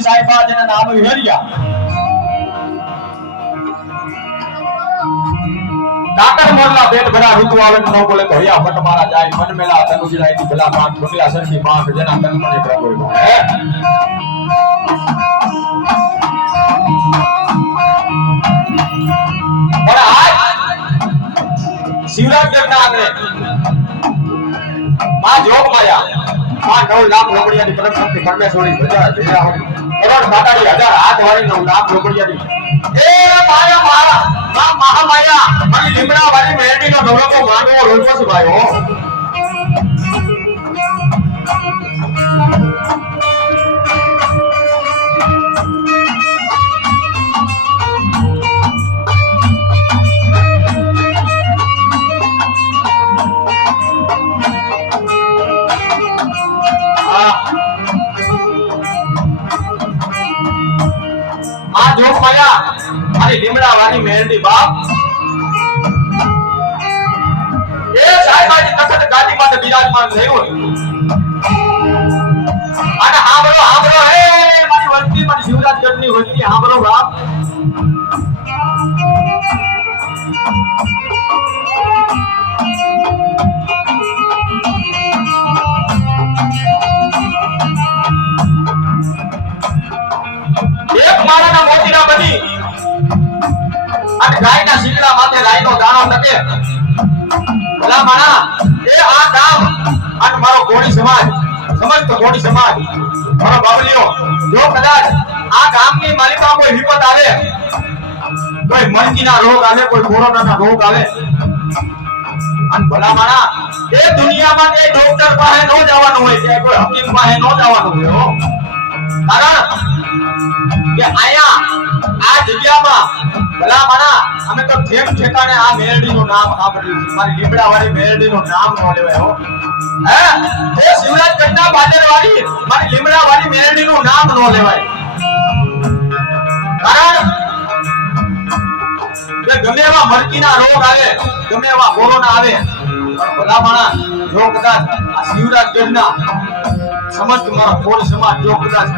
મોટી સાહેબા જેના નામ વિહરિયા કાકર મોરલા પેટ ભરા ઋતુ આવે ન બોલે તો હૈયા ફટ મારા જાય મન મેલા તનુજરાય થી ભલા પાંચ ઢોકલા સરખી પાંચ જેના તન મને પ્રભુ હે और आज शिवराज जगना आंगणे मां जोग माया मां 9 लाख लोकड़िया की परम शक्ति परमेश्वरी भजा जेरा हो करोड़ माताड़ी 1000 हाथ वाली 9 लाख लोकड़िया की ए माया मारा मां महामाया मारी लिमड़ा वाली मेहंदी नो ढोलो को मांगो रोजो से भाई हो जोग माया मारी लिमड़ा वाली मेहंदी बाप ए साहिबाजी तखत गादी माते विराजमान नहीं हो અને હાંભળો હે મારી વસ્તી મારી શિવરાજગઢની વસ્તી હાંભળો બાપ એક મારાના મોતીરા બની અને ગાયના શીંગડા માથે રાઈનો દાણો ટકે ભલા માણા એ આ ગામ અને મારો કોણી સમાજ સમસ્ત કોણી સમાજ મારો બાબલીઓ જો કદાચ આ ગામની માલિકા કોઈ વિપત આવે કોઈ મરજીના રોગ આવે કોઈ કોરોનાના રોગ આવે અને ભલા માણા એ દુનિયામાં એ ડોક્ટર પાસે ન જવાનું હોય કે કોઈ હકીમ પાસે ન જવાનું હોય કારણ કે આયા આ જગ્યામાં ભલા માણા અમે તો ઠેક ઠેકાણે આ મેરડીનું નામ સાંભળ્યું છે મારી લીમડા વાળી મેરડીનું નામ ન લેવાય હો હે એ શિવરાજગઢના બાદર વાળી મારી લીમડા વાળી મેરડીનું નામ ન લેવાય કારણ કે ગમે એવા મરકીના રોગ આવે ગમે એવા કોરોના આવે ભલા માણા જો કદાચ આ શિવરાજગઢના સમસ્ત મારા કોળી સમાજ જો કદાચ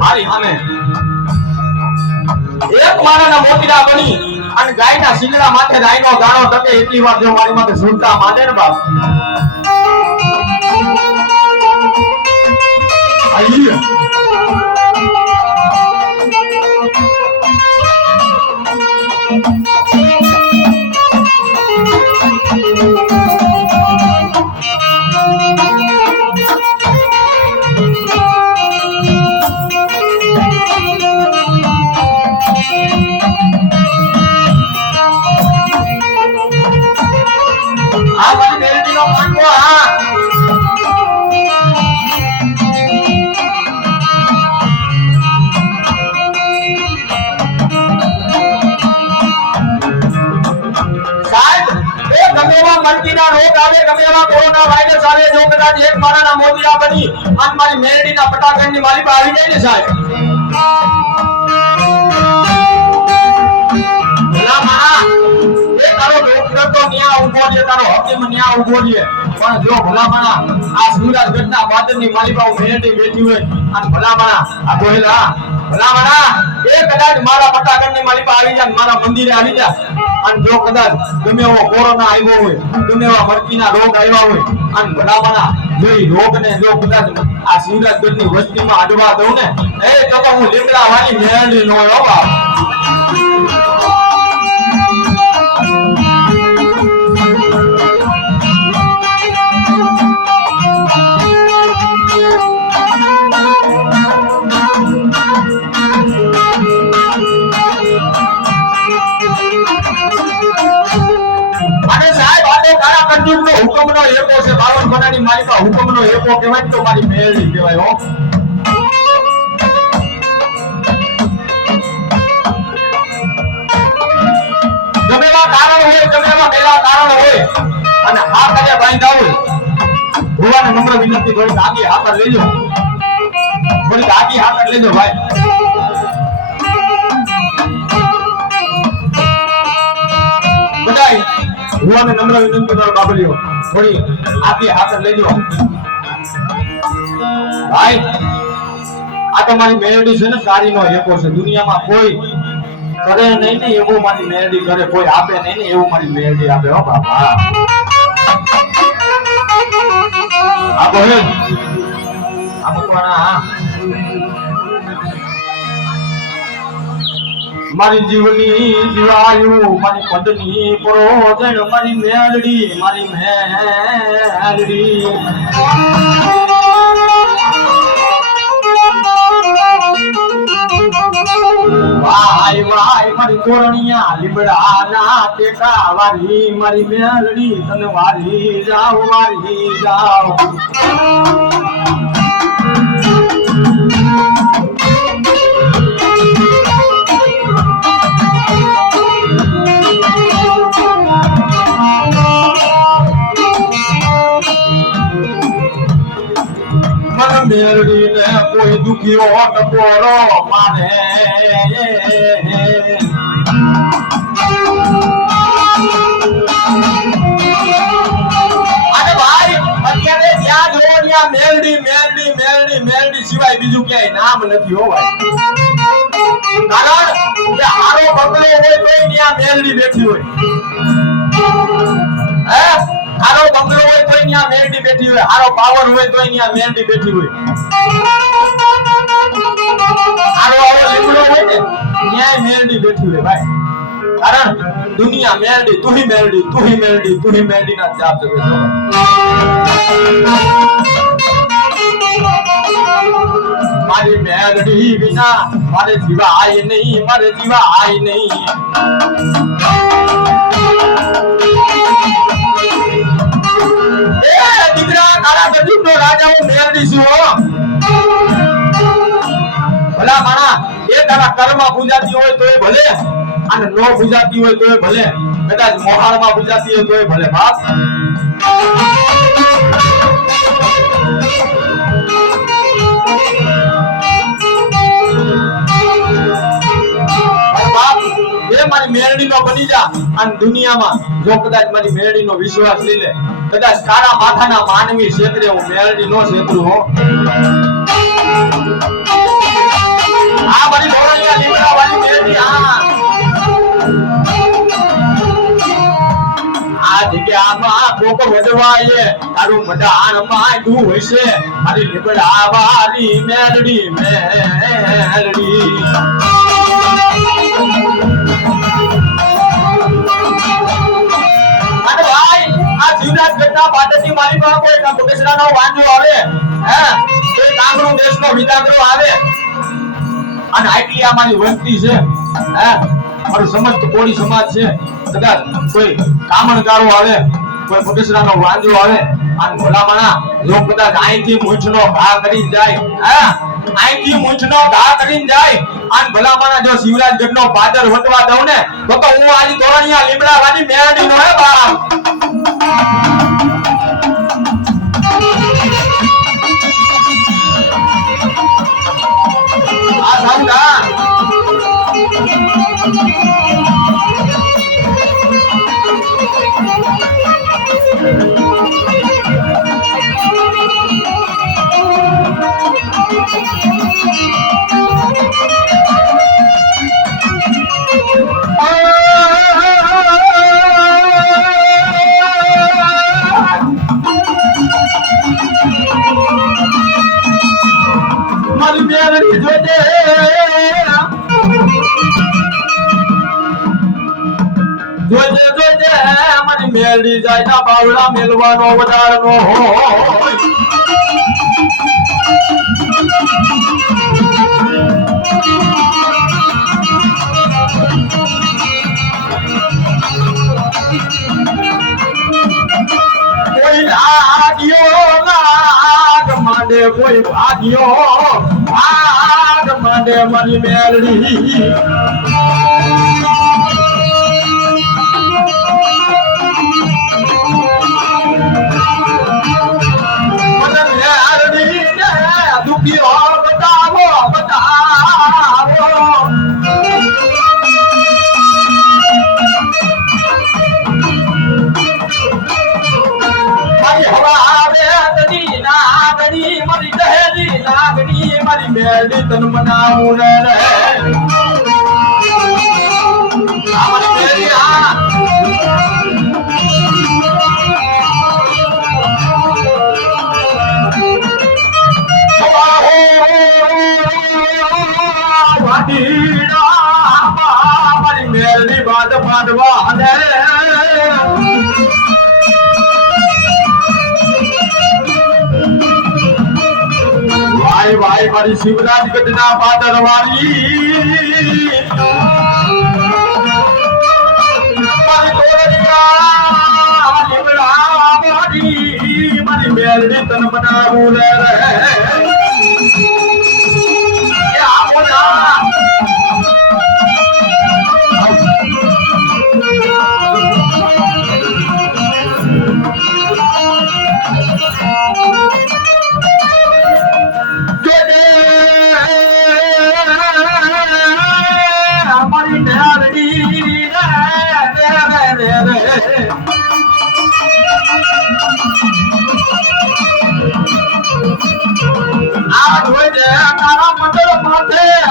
મારી સામે એક મારાના મોતીરા બની અને ગાયના શીંગડા માથે રાઈનો દાણો ટકે એટલી વાર જો મારી માથે સુરતા માંડે ને બાપ આઈ રોગ આવે ગમે એવા કોરોના વાયરસ આવે જો કદાચ એક મારાના મોતીરા બની અને મારી મેરડીના પટાકણની મારી પાસે આવી જાય ને સાહેબ ભલા માણા એ તારો ડોક્ટર તો ન્યા ઊભો છે તારો હકીમ ન્યા ઊભો છે પણ જો ભલા માણા આ શિવરાજગઢના બાદરની મારી પાસે મેરડી બેઠી હોય અને ભલા માણા આ ગોહેલા ભલા માણા એ કદાચ મારા પટાકણની મારી પાસે આવી જાય મારા મંદિરે આવી જાય અને જો કદાચ ગમે એવો કોરોના આવ્યો હોય ગમે એવા મરકીના રોગ આવ્યા હોય અને ભલામણા જો એ રોગને જો કદાચ આ શિવરાજગઢની વસ્તીમાં અડવા દઉં ને એ તો હું લીમડા વાળી મેરડી નો હોય બાપ હુકમનો એકો છે 52 બનાની માલિકા હુકમનો એકો કહેવાય તો મારી મેરડી કહેવાય હો ગમેવા કારણ હોય ગમેવા મેલા કારણ હોય અને હા કરે બાંધા હોય ભગવાન નમ્ર વિનંતી થોડી આગી હાથ લેજો થોડી આગી હાથ લેજો ભાઈ બધાય ભગવાન નમ્ર વિનંતી કરો બાબલીઓ થોડી આગી હાથ લેજો ભાઈ આ તો મારી મેલડી છે ને કારીનો એકો છે. દુનિયામાં કોઈ કરે નહીં ને એવું મારી મેલડી કરે, કોઈ આપે નહીં ને એવું મારી મેલડી આપે. હો બાપા આપો હે આપો કોણા મારી જીવની જીવાયું મારી પદની પ્રોજણ મારી મેલડી વાય વાય મારી તોરણિયા લીમડા ના ટેકા વારી મારી મેલડી તને વારી જાવ મેલડી ને કોઈ દુખીઓ ટકોરો મારે અરે ભાઈ અત્યારે ત્યાં જો ત્યાં મેલડી સિવાય બીજું ક્યાંય નામ નથી હો ભાઈ. કારણ કે હારો બંગલો હોય તો ત્યાં મેલડી બેઠી હોય. હે હારો બંગલો હોય તો અહીંયા મેલડી બેઠી હોય, હારો પાવર હોય તો અહીંયા મેલડી બેઠી હોય, હારો લીમડો હોય ને ત્યાં મેલડી બેઠી હોય ભાઈ. કારણ દુનિયા મેલડી તું હી મેલડી ના જાપ જવે છે. મારી મેલડી વિના મારે જીવાય નહીં. દીકરા તારા ગરીબનો રાજા હું મેલડી છું. ભલા માણા એ તારા કર્મમાં પૂજાતી હોય તો એ ભલે, અને નો પૂજાતી હોય તો એ ભલે, કદાચ મોહાળમાં પૂજાતી હોય તો એ ભલે બાપ. મારી મેલડી નો બની જા અને દુનિયામાં જો કદાચ મારી મેલડી નો વિશ્વાસ લઈ લે, કદાચ કાળા માથાના માનવી ક્ષેત્રે હું મેલડી નો ક્ષેત્રુ હો. આ મારી ધોરણિયા લીમડા વાળી મેલડી આ જગ્યામાં કોક વડવાય તારું મડાણ માંડું હશે મારી લીમડા વાળી મેલડી. પાટણની મારી પાસે કોઈ કોટેશ્વરનો વાંજો આવે, હે કોઈ કાંગરો દેશનો વિદાગ્રો આવે અને આટલી આ મારી વસ્તી છે, હે મારું સમસ્ત કોળી સમાજ છે, કદાચ કોઈ કામણકારો આવે, કોઈ કોટેશ્વરનો વાંજો આવે અને ભલામણા જો કદાચ અહીંથી મૂંછનો ઘા કરી જાય, હે અહીંથી મૂંછનો ઘા કરીને જાય અને ભલામણા જો શિવરાજગઢનો પાદર વટવા દઉં ને તો હું આજે ધોરણિયા લીમડા વાળી મેલડી નો હે બાપ. જોજે મારી મેલડી જાય ના બાવડા મેલવાનો વધારનો હોય. કોઈ લાગ્યો લાગ માંડે, કોઈ ભાગ્યો ભાગ માંડે મારી મેલડી. મેલડી તને બનાવું રે અમારી મેરી આ મારી મેરી બાદ પાડવા દે ભાઈ ભાઈ મારી શિવરાજ ગઢના પાદર વાળી મારી મેલડી તન બનાવું રે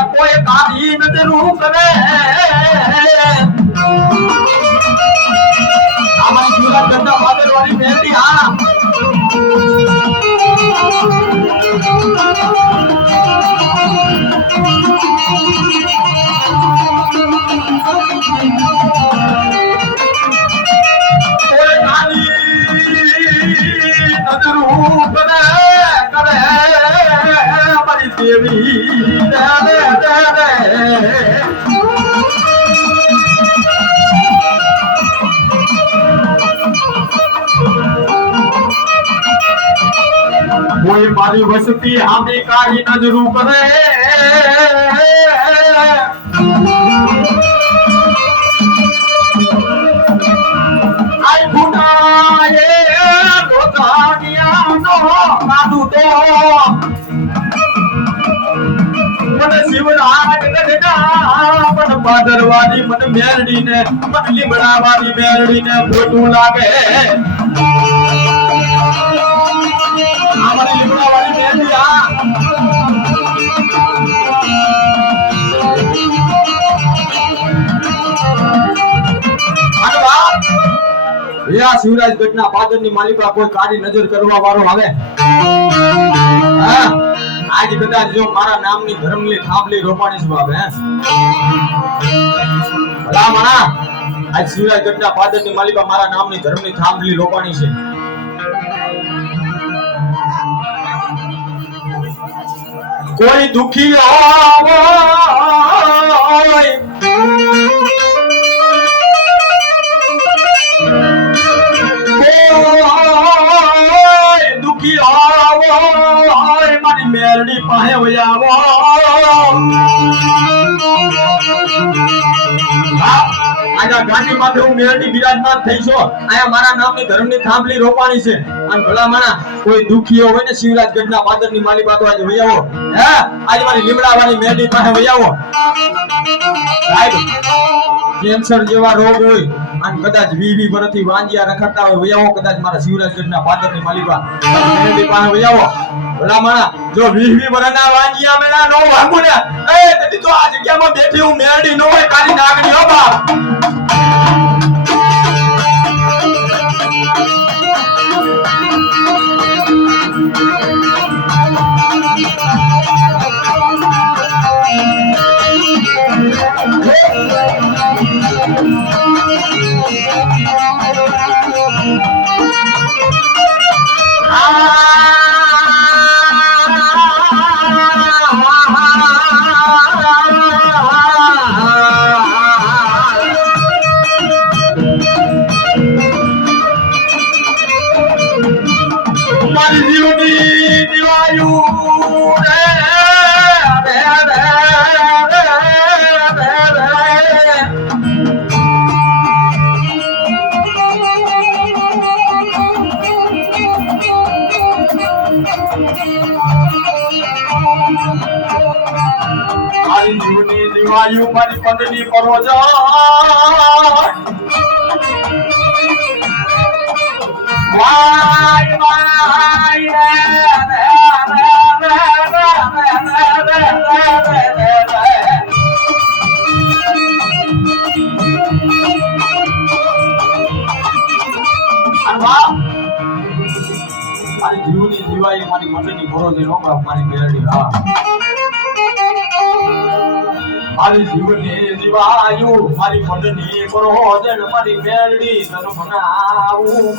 કોઈ કાઢી નજરું કરે અમારી શિવરાજ ગઢના પાદર વાળી મેલડી હા દેવી કોઈ મારી વસતી હામે કાઢી નજરું કરે આઈ ગુનાએ લોકાનિયાનો કાદુ તો મને શિવરાજ ગઢના મન પાદરવાળી મન મેલડી ને મન લીમડાવાળી મેલડી ને ખોટું લાગે અમારી લીમડાવાળી મેલડી આ શિવરાજ ગઢના પાદરની માલિકા કોઈ કાળી નજર કરવા વાળો આવે હા આજ કદાચ જો મારા નામની ધર્મની થાંભલી રોપાણી છું આવે ભલામણા આજ શિવરાજ ગઢના પાદરની માલિકા મારા નામની ધર્મની થાંભલી રોપાણી છે કોઈ દુખી હોય દુખી મારી મેલડી પાસે વયાવો આજા ગાંધી માથે હું મેલડી બિરાજમાન થઈ છો આયા મારા નામની ધર્મની થાંભલી રોપાણી છે અને ભલામણા કોઈ દુખીઓ હોય ને શિવરાજ ગઢના પાદરની માલિકા તો આજે વયાવો હે આજે મારી લીમડાવાળી મેલડી પાસે વયાવો સાહેબ કેન્સર જેવા રોગ હોય અને કદાચ 20 વર્ષથી વાંજિયા રખડતા હોય વયાવો કદાચ મારા શિવરાજ ગઢના પાદરની માલિકા મેલડી પાસે વયાવો ભલામણા જો 20 વર્ષના વાંજિયા મેલા નો ભાગું ને એ તેથી તો આ જગ્યામાં બેઠી હું મેલડી ન હોય કાલી નાગણી હો બાપ દિવાયું મારી પંડની કરો વાય વાય ભરોસે નો મારી મેરડી હા મારી જીવને જીવાયું મારી પંડની કરો જણ મારી મેરડી તન મનાવું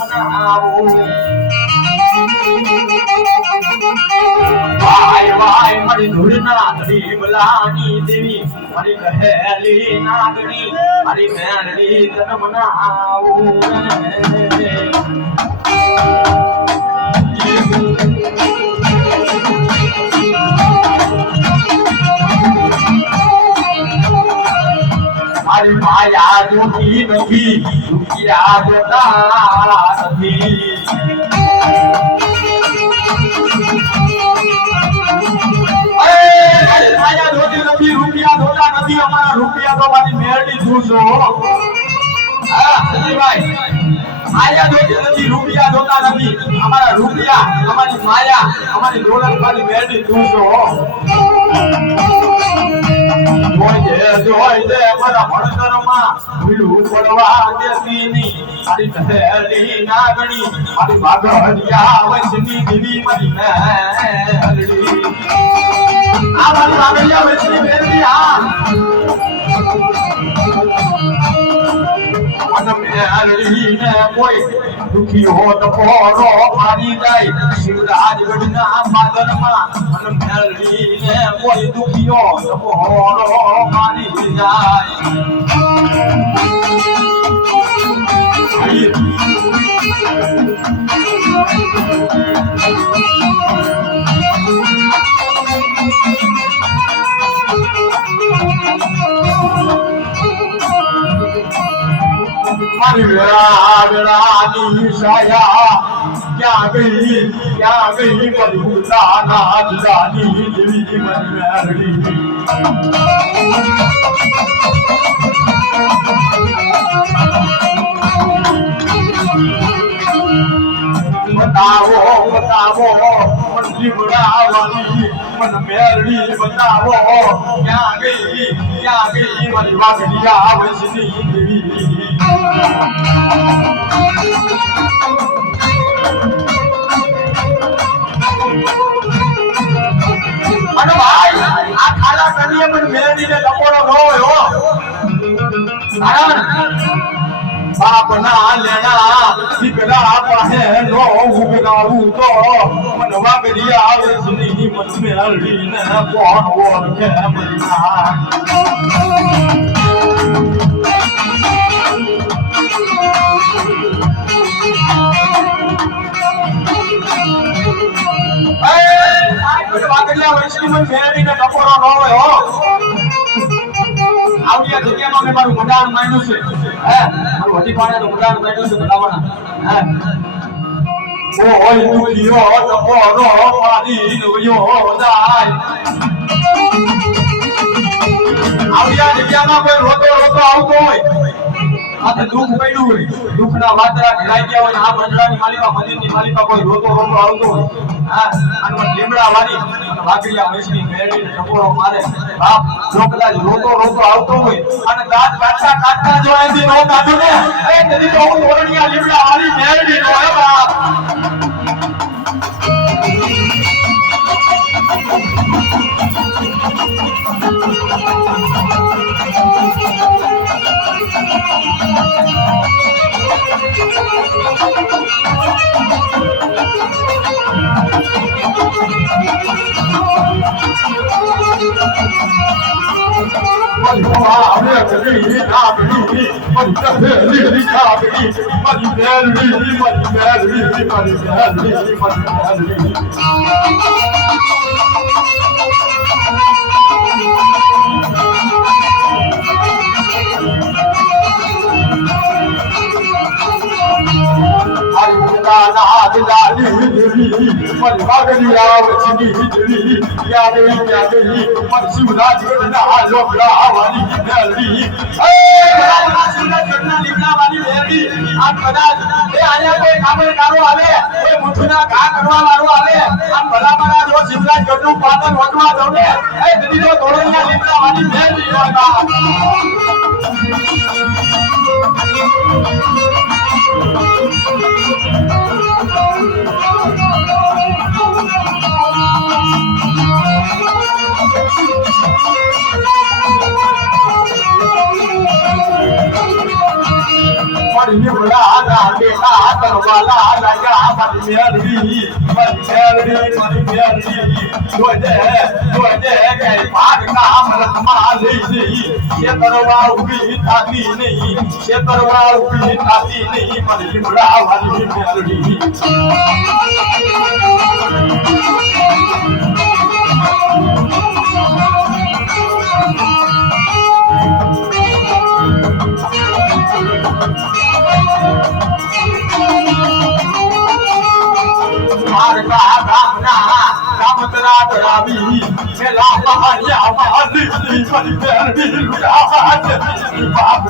વાય વાય મારી ધૂળના ધડી બલાની દેવી મારી કહેલી નાગણી મારી મેરડી તન મનાવું મારી માયા જોતી નથી રૂપિયા જોતા નથી માયા જોતી નથી રૂપિયા જોતા નથી અમારા રૂપિયા તો મારી મેરડી જોશો હા સંજીભાઈ માયા જોતી નથી રૂપિયા જોતા નથી અમારા રૂપિયા અમારી માયા અમારી દોલત મારી મેરડી જોશો જોઈ દે મારા ભણતરમાં ભૂલું પડવા દેતી ની મારી કહેલી નાગણી મારી ભાગડિયા વંશની દેવી મારી મેરડી આ મારી ભાગડિયા વંશની મેરડી આ મેરડી ને કોઈ દુખી હોત પોરો મારી જાય શિવરાજ ગઢના માદરમાં અને મેરડી ને કોઈ દુખી હોત પોરો મારી જાય મારી વેળાની સાયા ક્યાં ગઈ મારી ભૂલાના જુદાની દેવી મારી મેરડી બતાવો મન જીવડાવાની મન મેરડી બતાવો ક્યાં ગઈ મારી વાગડિયા વંશની દેવી અને ભાઈ આ ખાલા કનીએ પણ મેરડીને લપોડો ન હોય હો બાપ ના લેણા દીકરા પાસે નો ઉગડાવું તો મન વાગડિયા વંશની મન મેરડીને કોણ ઓળખે મના વાગડિયા વંશની મન મેરડીને ટપોરો ન હોય હો આવડિયા જગ્યામાં મેં મારું મુંડાણ માંડ્યું છે હે મારું વધી પાણાનું મુંડાણ માંડ્યું છે બનાવવાના હે ઓય દુખિયો ટપોરો મારી નોયો જાય આવડિયા જગ્યામાં કોઈ રોતો આવતો હોય આતે દુઃખ પડ્યું હોય દુઃખના વાદળા ઘેરાઈ ગયા હોય આ મંડળાની માલિકા મંદિરની માલિકા કોઈ રોતો આવતો હોય હા અને લીમડા વાળી વાગડિયા વંશની મેરડીને ટપોરો મારે બાપ જો કદાચ રોતો આવતો હોય અને દાંત કાઢતા જો એથી નો કાઢો ને એ તેથી તો હું ઓરણિયા લીમડા વાળી મેરડી નો હે બાપ મારી બડા બેટા કરવાલા લાગ્યા મારી મેલડી જોજે કે પાર કામ રખમા લઈ એ કરવા ઉભી થાતી નહીં એ કરવા ઉભી થાતી નહીં મારી બડા વાલી મેલડી કામતરા ધરાવી પેલા મહાયા મહાલી મારી મેલડી લુડા બાપ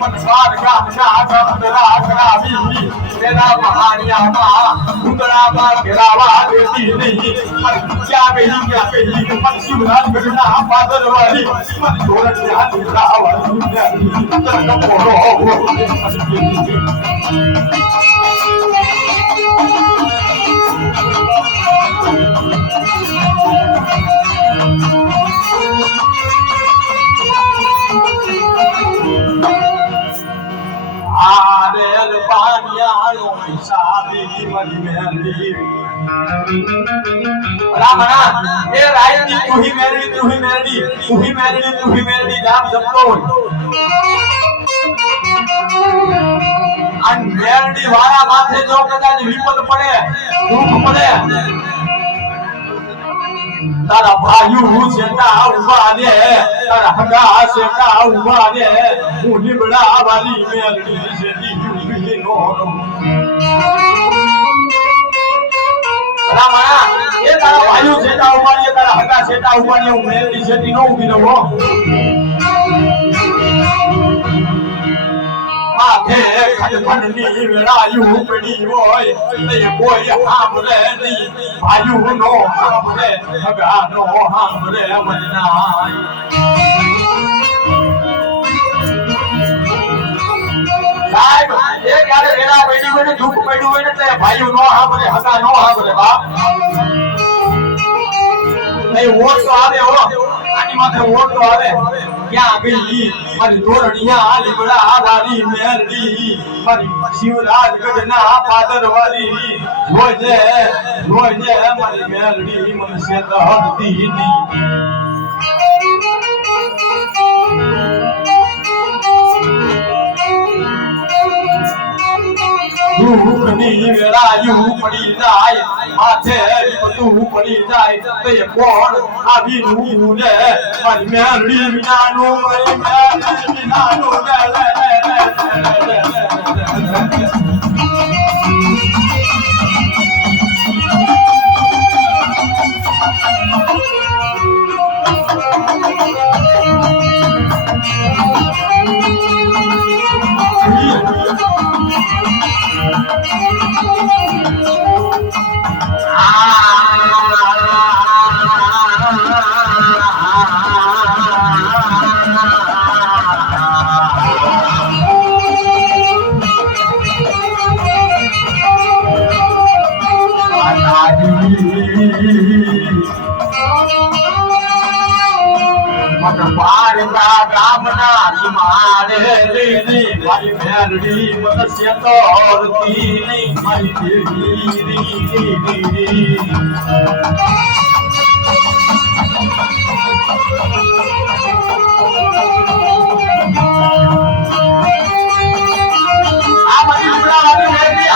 મનવાર ગામના ગમદરા કરાવી પેલા મહાનિયામાં ઉંદરામાં ઘેરાવા દેતી નહીં ક્યાં ગઈ મન શિવરાજ ગઢના પાદરવાળી મન ધોરણ ધ્યાન આરેલ પાનિયાળો સાબી મરી મેલડી રામણા એ રાયની તુહી મેલડી નામ જપતો હોય અન મેલડી વાળા માથે જો કદાચ વિપદ પડે દુઃખ પડે તારા ભાઈઓ સેટા ઉભા ને તારા હગા સેટા ઉભા ને હું લીબડા વાલી મેલડી સેટી ઉભી નો રામા એ તારા ભાઈઓ સેટા ઉભા ને તારા હગા સેટા ઉભા ને હું મેલડી સેટી નો ઉભી નો માથે ખડખડની વેળાયું પડી હોય તે કોઈ સાંભળે નહીં ભાયું નો સાંભળે હગા નો સાંભળે મનાય સાહેબ એ ક્યારે વેળા પડી હોય ને દુઃખ પડ્યું હોય ને તે ભાયું નો સાંભળે હગા નો સાંભળે બાપ નહીં વોટ તો આવે હો આની માથે વોટ તો આવે ક્યાં ગઈ મારી ધોરણિયા લીબડા વાળી મેલડી મારી શિવરાજ ગઢના પાદરવાળી જોજે મારી મેલડી મને સેતહતી નહીં દુઃખની વેળાયું પડી જાય માથે બધું પડી જાય તે કોણ આવી નું રે મારી મેલડી વિનાનું મારી મેલડી વિનાનું ગામના મારે લીધી મારી મેલડી મનસ્ય તોરતી નહીં મારી દેવી આ મારી ઉમરાવાળી મેલડી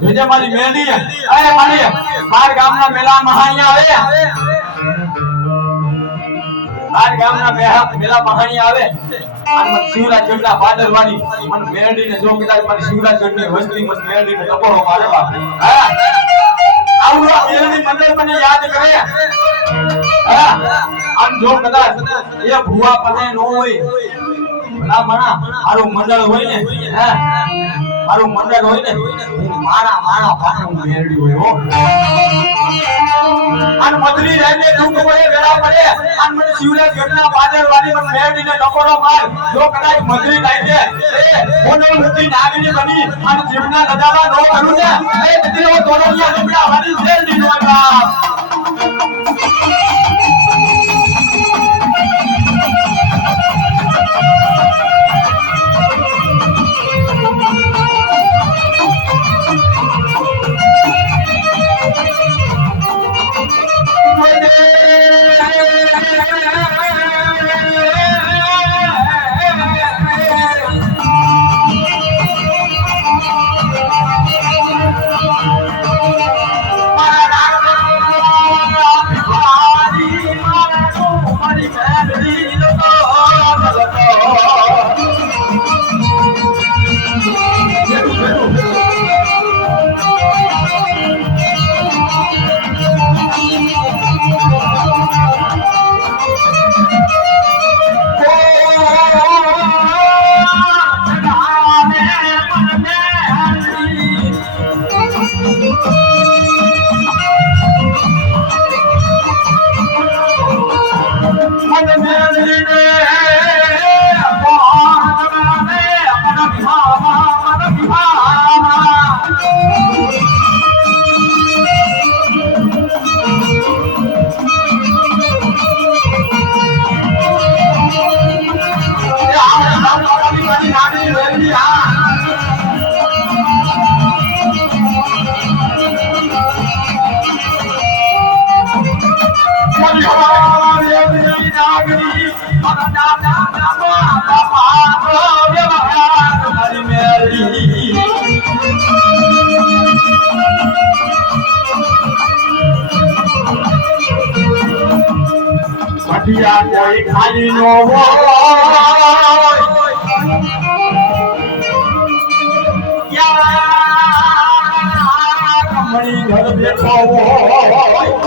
જોજે મારી મેલી એ મારી બાર ગામના મેલા મહાણિયા આવે બાર ગામના મેલા મહાણિયા આવે અને શિવરાજ ગઢના પાદરવાડી મને મેરડીને જો કદાચ મારી શિવરાજ ગઢની વસ્તી મને મેરડીને ટકોરો મારે બાપ હા આવડો મેરડી મંદિર મને યાદ કરે હા આમ જો કદાચ એ ભુવા પને નો હોય ભલા માણા મારું મંડળ હોય ને હા મારું મંડળ હોય ને મારા પાસે હું મેરડી હોય હો અને મધરી રહેને દુઃખ પડે વેળા પડે અને મને શિવરાજ ગઢના પાદરવાડી મને મેરડીને ટકોરો માર જો કદાચ મધરી થાય છે એ મોનો મુક્તિ નાગરી બની અને જીવના લજાવા નો કરું ને એ દીકરીઓ તોડોયા લબડા વાળી મેરડી નો બાપ કોઈ ખાલી નો હોય કમળી ઘર બેઠો હોય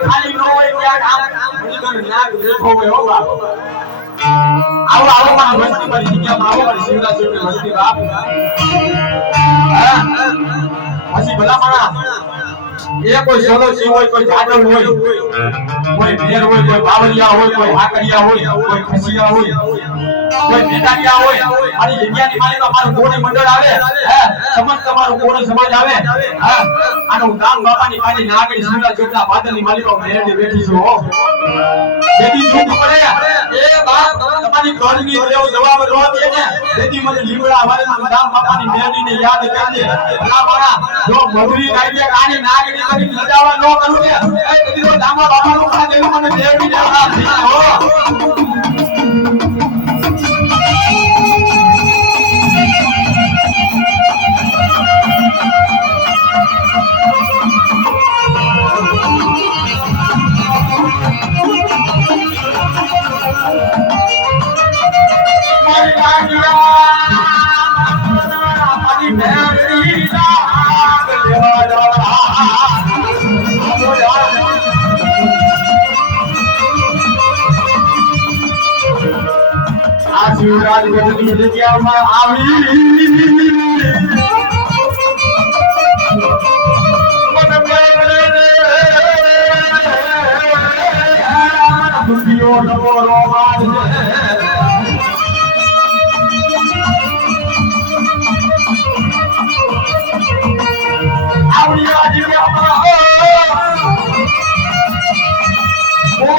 ખાલી નો હોય ત્યાં નાગ બેઠો હોય હો બાપ આવો આવો મારી વસ્તી મારી જગ્યામાં આવો મારી શિવરાજ ગઢની વસ્તી બાપ પછી ભલા માણા એ કોઈ સદો શિવ હોય કોઈ જાદવ હોય કોઈ મેર હોય કોઈ બાવળિયા હોય કોઈ હાકરિયા હોય કોઈ ખસિયા હોય કોઈ મેટાડિયા હોય મારી જગ્યાની માલિક અમારું કોણી મંડળ આવે સમજ તમારું કોણી સમાજ આવે આનો ગામ બાપાની પાસે નાગરી શિવરાજ ગઢના પાદરની માલિકો મેરડી બેઠી છું હો જેથી દુઃખ પડે એ બાપ તમારી ઘરની દેવ જવાબ રો દે ને જેથી મને લીમડા વારે ગામ બાપાની મેરડીને યાદ કરજે ભલા મારા જો મધુરી ગાય કાની નાગરી કરી લજાવા ન કરું ને એ કદી તો દામા બાપાનું ખાધેલું મને મેરડીને યાદ હો શિવરાજ ગઢની જગ્યામાં આવી દુનિયો નવો રોમાન આવડી આ જગ્યામાં ઓ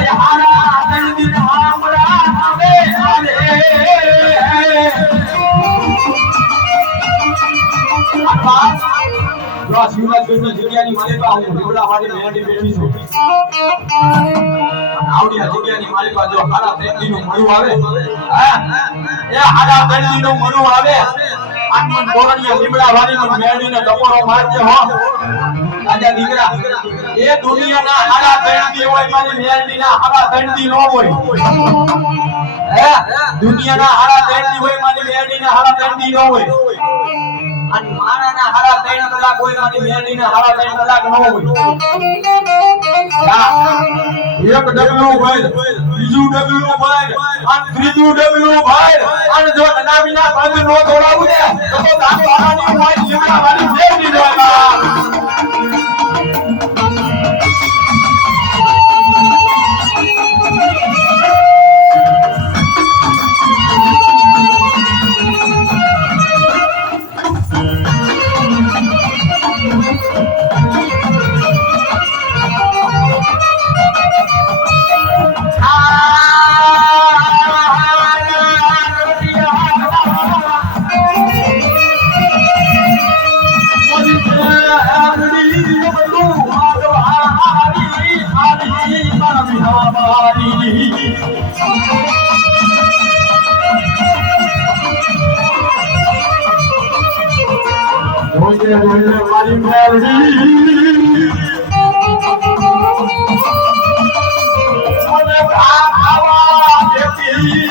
યારા દંડી રામરા આવે આવે જો આ શિવરાજગઢની જગ્યાની માલિકા હું લીમડાવાળી મેરડી બેઠી છું આવડી આ જગ્યાની માલિકા જો હારા પ્રેમજીનું મળું આવે એ હારા પ્રેમજીનું મળું આવે આનમન બોરણીયા લીમડાવાળી મન મેરડીને ટકોરો મારજે હો રાજા દીકરા એ દુનિયાના હારા પ્રેમજી હોય મારી મેરડીના હારા પ્રેમજી ન હોય દુનિયાના હારા પ્રેમજી હોય મારી મેરડીના હારા પ્રેમજી ન હોય અને મારાના હારા 3 કલાક હોય મારી મેરડીના હારા 3 કલાક ન હોય એક ડગલું ભાઈ બીજું ડગલું ભાઈ અને ત્રીજું ડગલું ભાઈ અને જો નનાવીના બંધ નો દોડાવું ને તો તારો આની મારી જીવડા વાળી મેરડી જોવા મારી મેરડી મને આવા દેતી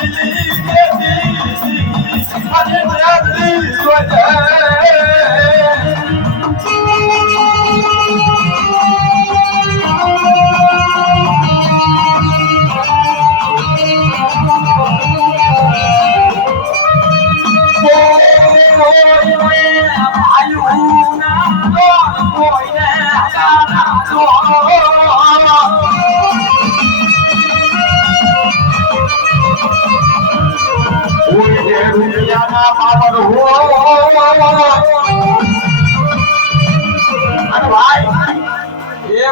મારી મેરડી જોજે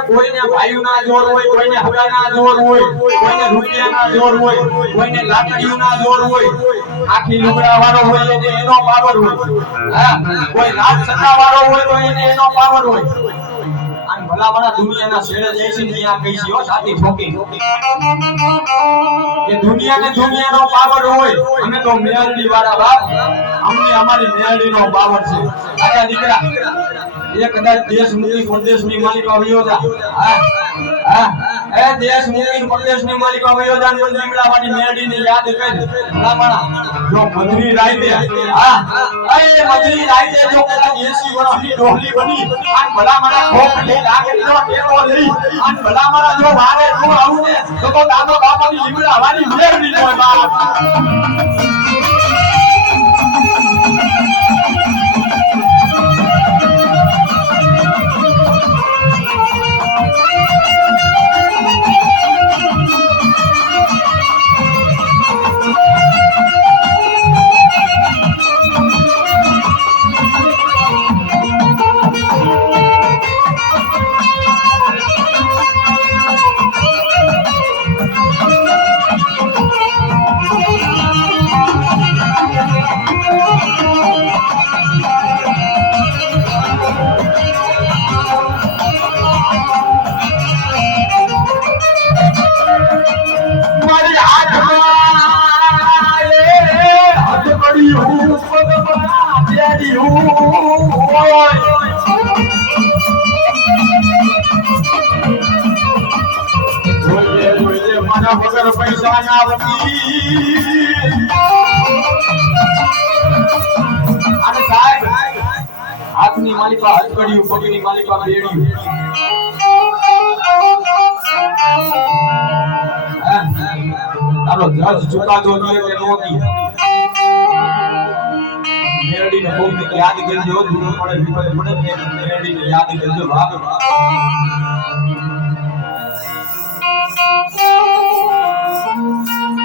કોઈને ભાઈઓના જોર હોય કોઈને હગાના જોર હોય કોઈને રૂપિયાના જોર હોય કોઈને લાકડીઓના જોર હોય આખી લુગડા વાળો હોય એટલે એનો પાવર હોય કોઈ રાજ સત્તા વાળો હોય તો એને એનો પાવર હોય અને ભલામણા દુનિયાના છેડે જઈ છે ત્યાં કહી છે સાચી ઠોકી એ દુનિયાનો પાવર હોય અમે તો મેરડી વાળા બાપ અમને અમારી મેરડીનો પાવર છે આયા દીકરા એ કદાચ દેશ મૂકી પરદેશની માલિકા વયો જા એ દેશ મૂકી પરદેશની માલિકા વયો જા ને લીમડાવાળી મેરડીને યાદ કર ભલામણા જો મધરી રાઈતે એ મધરી રાઈતે જો કદાચ 80 વર્ષની ડોહલી બની અને ભલામણા ખોખલી લાકડીનો ટેકો લઈ અને ભલામણા જો વારે નો આવું ને તો દાદો બાપાની લીમડાવાળી મેરડી નો બાપ વગર પૈસા ના વતી અને સાહેબ હાથની માલિકા હથકડિયું પગની માલિકા બેડિયું તારો જજ ચુકાદો દે કે નો દે મેરડીને કોઈને યાદ કરજો દૂર પડે વિપદ પડે મેરડીને યાદ કરજો બાપ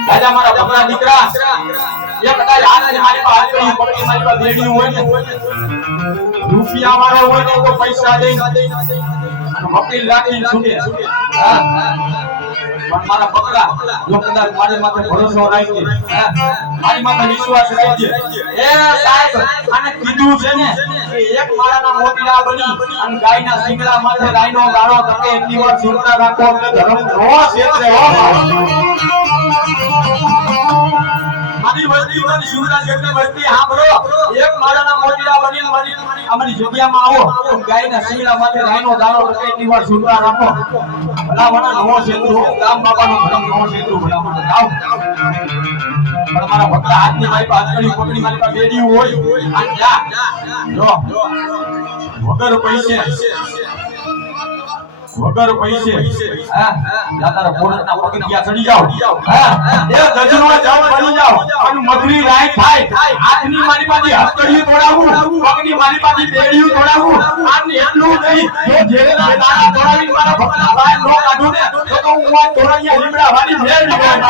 રાજા મારા પગના દીકરા એ કદાચ હાથની માલિકા હથકડિયું પગની માલિકા બેડિયું હોય ને રૂપિયા વાળો હોય ને તો પૈસા દે અને વકીલ રાખીને છૂટે હા પણ મારા પકડા જો કદાચ મારી માથે ભરોસો રાખી મારી માથે વિશ્વાસ રાખી એ સાહેબ આને કીધું છે ને કે એક માળાના મોતીડા બની અને ગાયના શિંગડા માથે રાઈનો ગાળો તમે એટલી વાર સુરતા રાખો એટલે ધર્મ નો ક્ષેત્રે હો મારી વસ્તી મારી શિવરાજ જેટલી વસ્તી સાંભળો એક માળાના મોતીડા બની મારી અમારી જગ્યામાં આવો ગાયના શિંગડા માથે રાઈનો ગાળો તમે એટલી વાર સુરતા રાખો ભલામણા નો ક્ષેત્રો ગામ બાપાનો ધર્મ નો ક્ષેત્રો ભલામણા જાઓ પણ મારા ભક્તા હાથની મારી પાસે આંગળી પકડી મારી પાસે બેડી હોય આ જા જો વગર પૈસે હા જા તારા પોરતના પગથિયા ચડી જાઓ હા એ ગજનો જાવ બની જાઓ અને મધુરી રાઈ થાય હાથની મારી પાસે હથકડીયું તોડાવું પગની મારી પાસે બેડીયું તોડાવું આને એટલું નહીં જો જેરેના તારા તોડાવી મારા ભક્તા બહાર નો કાઢું ને તો હું આ તોડાયા લીમડા વાળી મેળવી ગયો